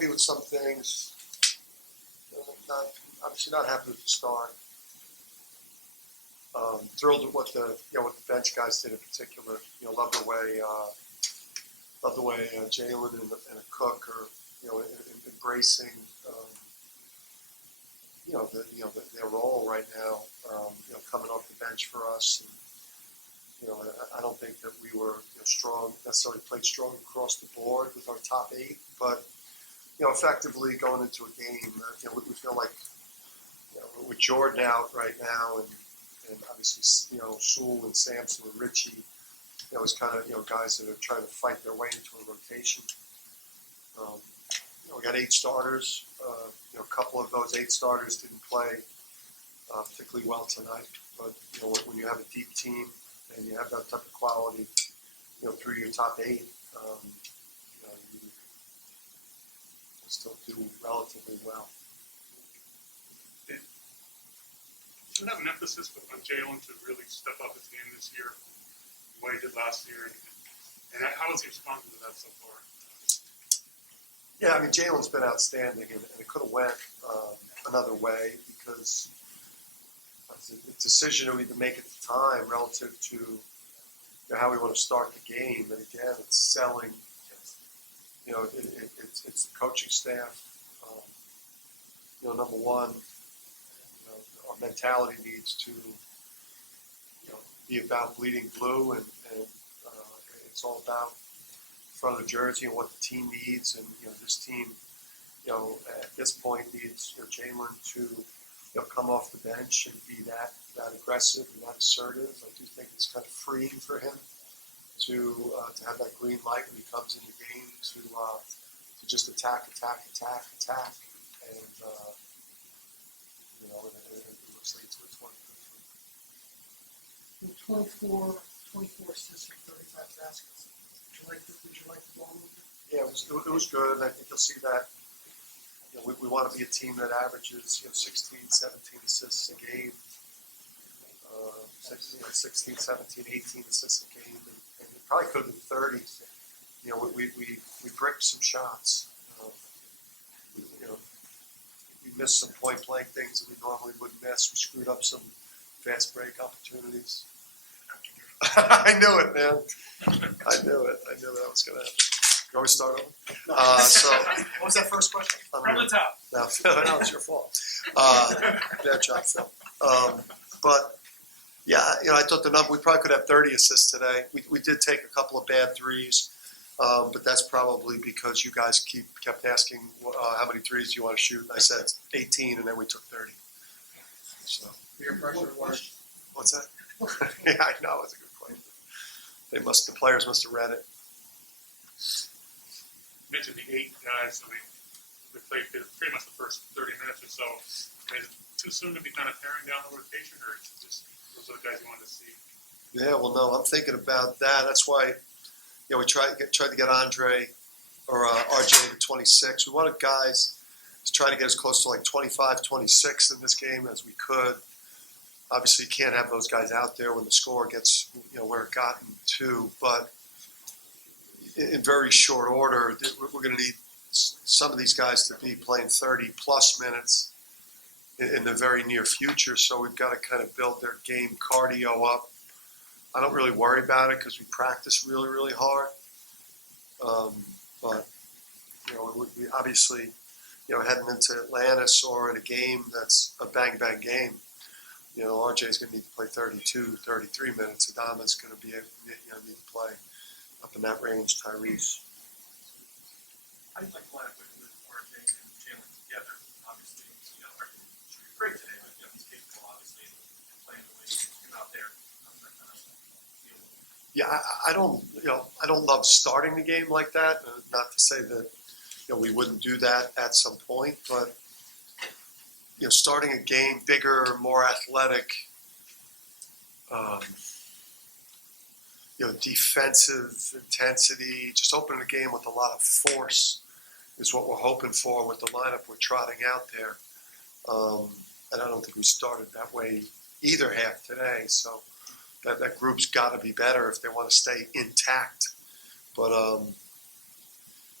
happy with some things. Obviously not happy with the start. Thrilled with what the bench guys did in particular. Love the way Jalen and Cook are embracing their role right now. Coming off the bench for us, and I don't think that we were strong necessarily played strong across the board with our top 8, but effectively going into a game, we feel like with Jordan out right now, and obviously Sewell and Sampson and Richie, it's kind of guys that are trying to fight their way into a rotation. We got 8 starters. A couple of those 8 starters didn't play particularly well tonight, but when you have a deep team and you have that type of quality, through your top 8, you still do relatively well. Do you have an emphasis on Jalen to really step up his game this year, the way he did last year, and how has he responded to that so far? Yeah, I mean, Jalen's been outstanding, and it could have went another way because the decision that we had to make at the time relative to how we want to start the game. And again, it's selling. It's the coaching staff. Number one, our mentality needs to be about bleeding blue, and it's all about front of the jersey and what the team needs. And this team, at this point needs Jalen to come off the bench and be that aggressive and that assertive. I do think it's kind of freeing for him to have that green light when he comes in the game to just attack, and it looks like it's working good for him. 24 assists and 35 baskets. Did you like the ball movement? Yeah, it was good. I think you'll see that. We want to be a team that averages 16, 17 assists a game. 16, 17, 18 assists a game, and it probably could have been 30. We bricked some shots. We missed some point blank things that we normally wouldn't miss. We screwed up some fast break opportunities. I knew it, man. I knew that was going to happen. You always start over? What was that first question? From the top. No, it's your fault. Bad job, Phil. But yeah, I thought the number, we probably could have 30 assists today. We did take a couple of bad threes, but that's probably because you guys kept asking how many threes do you want to shoot. And I said 18, and then we took 30. So Peer pressure was. What's that? Yeah, I know, it's a good question. The players must have read it. You mentioned the 8 guys. I mean, we played pretty much the first 30 minutes or so. Is it too soon to be kind of paring down the rotation, or is it just those are the guys you wanted to see? Yeah, well, no, I'm thinking about that. That's why, we tried to get Andre or RJ to 26. We wanted guys to try to get as close to like 25, 26 in this game as we could. Obviously, you can't have those guys out there when the score gets, where it gotten to. But in very short order, we're going to need some of these guys to be playing 30-plus minutes in the very near future. So we've got to kind of build their game cardio up. I don't really worry about it because we practice really, really hard. But, we obviously, heading into Atlantis or in a game that's a bang-bang game, RJ's going to need to play 32, 33 minutes. Adama's going to be, need to play up in that range. Tyrese. How do you like the lineup with RJ and Jalen together? Obviously, RJ shooting great today, but he's capable, obviously, of playing the way he came out there. Yeah, I don't love starting the game like that. Not to say that we wouldn't do that at some point, but starting a game bigger, more athletic, defensive intensity, just opening the game with a lot of force is what we're hoping for with the lineup we're trotting out there. And I don't think we started that way either half today. So that group's got to be better if they want to stay intact. But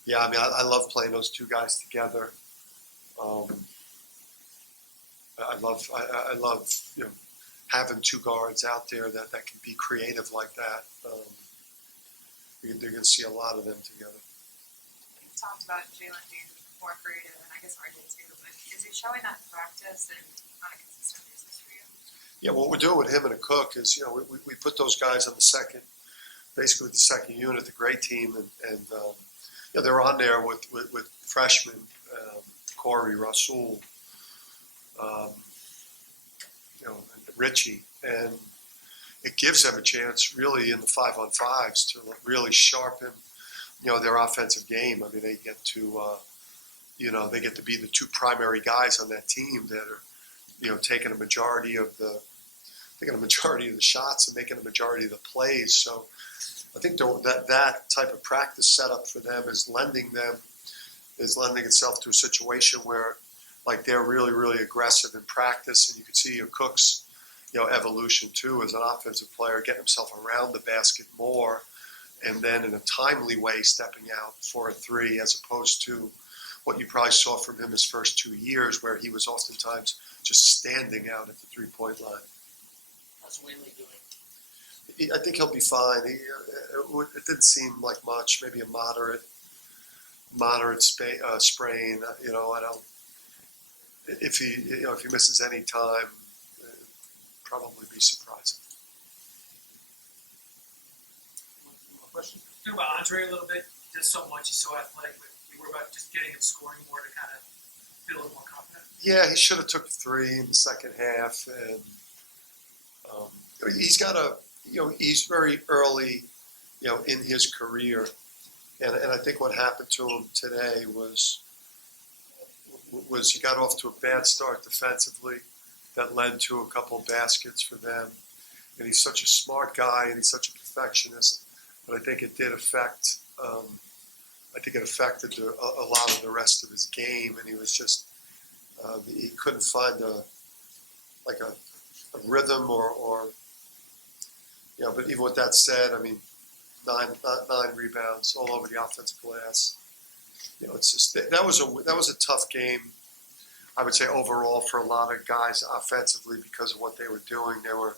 Yeah, I mean, I love playing those two guys together. I love having two guards out there that can be creative like that. You're going to see a lot of them together. You've talked about Jalen being more creative, and I guess RJ too, but is he showing that in practice and on a consistent basis for you? Yeah, what we're doing with him and a Cook is, we put those guys on basically the second unit, the great team, and they're on there with freshmen, Corey, Rasul, Richie, and it gives them a chance really in the 5-on-5s to really sharpen, their offensive game. I mean, they get to be the two primary guys on that team that are, taking a majority of the shots and making a majority of the plays. So I think that type of practice setup for them is lending itself to a situation where, like, they're really, really aggressive in practice, and you can see Cook's, evolution too as an offensive player, getting himself around the basket more, and then in a timely way stepping out for a three, as opposed to what you probably saw from him his first 2 years, where he was oftentimes just standing out at the three-point line. How's Whaley doing? I think he'll be fine. It didn't seem like much, maybe a moderate sprain. I don't. If he misses any time, probably be surprising. One more question. Talk about Andre a little bit. He does so much. He's so athletic. But you worry about just getting him scoring more to kind of feel a little more confident. Yeah, he should have took the three in the second half, and he's got he's very early, in his career, and I think what happened to him today was he got off to a bad start defensively that led to a couple of baskets for them. And he's such a smart guy, and he's such a perfectionist. But I think it did affect. I think it affected a lot of the rest of his game, and he was just he couldn't find a rhythm or. But even with that said, I mean, nine rebounds all over the offensive glass. It's just that was a tough game. I would say overall for a lot of guys offensively because of what they were doing. They were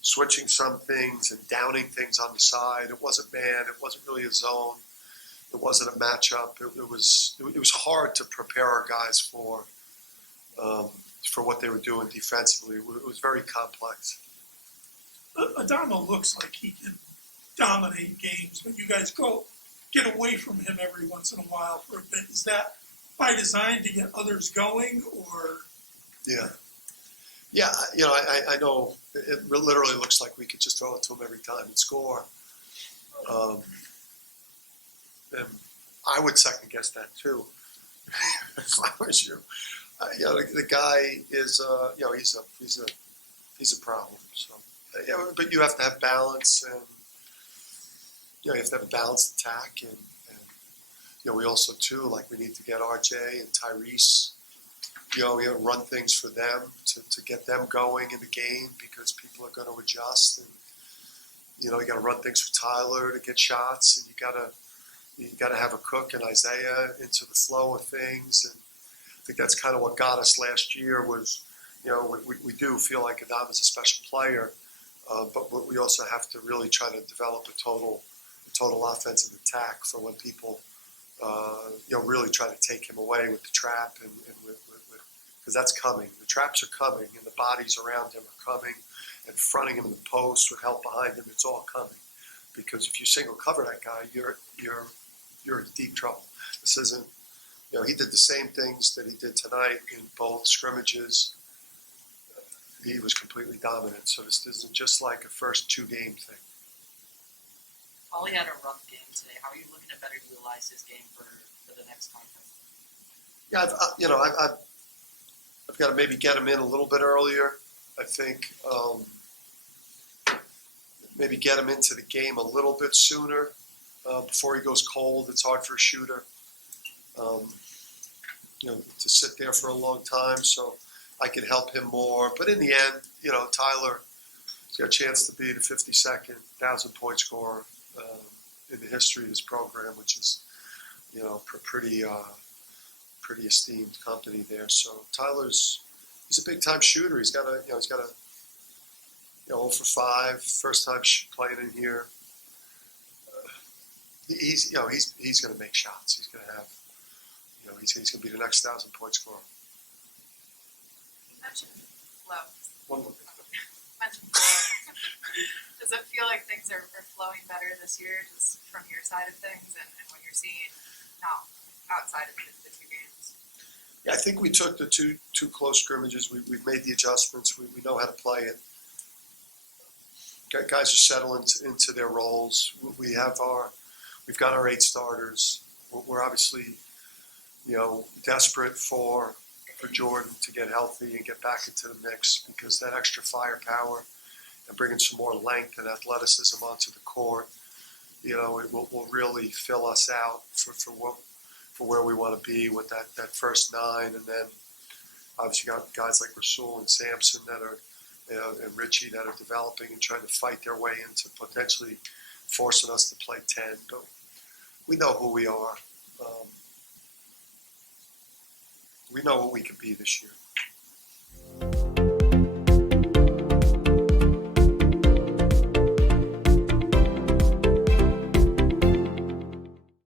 switching some things and downing things on the side. It wasn't man. It wasn't really a zone. It wasn't a matchup. It was hard to prepare our guys for what they were doing defensively. It was very complex. Adama looks like he can dominate games, but you guys get away from him every once in a while for a bit. Is that by design to get others going, or? Yeah. I know it literally looks like we could just throw it to him every time and score. And I would second guess that too, if I was you. The guy is, he's a problem. So, but you have to have balance, and you have to have a balanced attack, and we also too, like, we need to get RJ and Tyrese. We have to run things for them to get them going in the game, because people are going to adjust, and you got to run things for Tyler to get shots, and you got to have a Cook and Isaiah into the flow of things. And I think that's kind of what got us last year was, we do feel like Adama's a special player, but we also have to really try to develop a total offensive attack for when people, really try to take him away with the trap and because that's coming. The traps are coming, and the bodies around him are coming, and fronting him in the post with help behind him. It's all coming, because if you single cover that guy, you're in deep trouble. This isn't. He did the same things that he did tonight in both scrimmages. He was completely dominant. So this isn't just like a first 2-game thing. Ollie had a rough game today. How are you looking to better utilize his game for the next conference? Yeah, I've got to maybe get him in a little bit earlier. I think maybe get him into the game a little bit sooner before he goes cold. It's hard for a shooter, to sit there for a long time. So I could help him more. But in the end, Tyler's got a chance to be the 52nd 1,000-point scorer in the history of this program, which is pretty esteemed company there. So he's a big time shooter. He's got a 0 for 5, first time playing in here. He's going to make shots. He's going to have, he's going to be the next 1,000-point scorer. You mentioned flow. One more thing. Mentioned flow. Does it feel like things are flowing better this year, just from your side of things, and what you're seeing now outside of the two games? Yeah, I think we took the two close scrimmages. We've made the adjustments. We know how to play it. Guys are settling into their roles. We've got our 8 starters. We're obviously, desperate for Jordan to get healthy and get back into the mix, because that extra firepower and bringing some more length and athleticism onto the court, it will really fill us out for where we want to be with that first 9, and then obviously got guys like Rasul and Sampson that are, and Richie that are developing and trying to fight their way into potentially forcing us to play 10. But we know who we are. We know what we can be this year.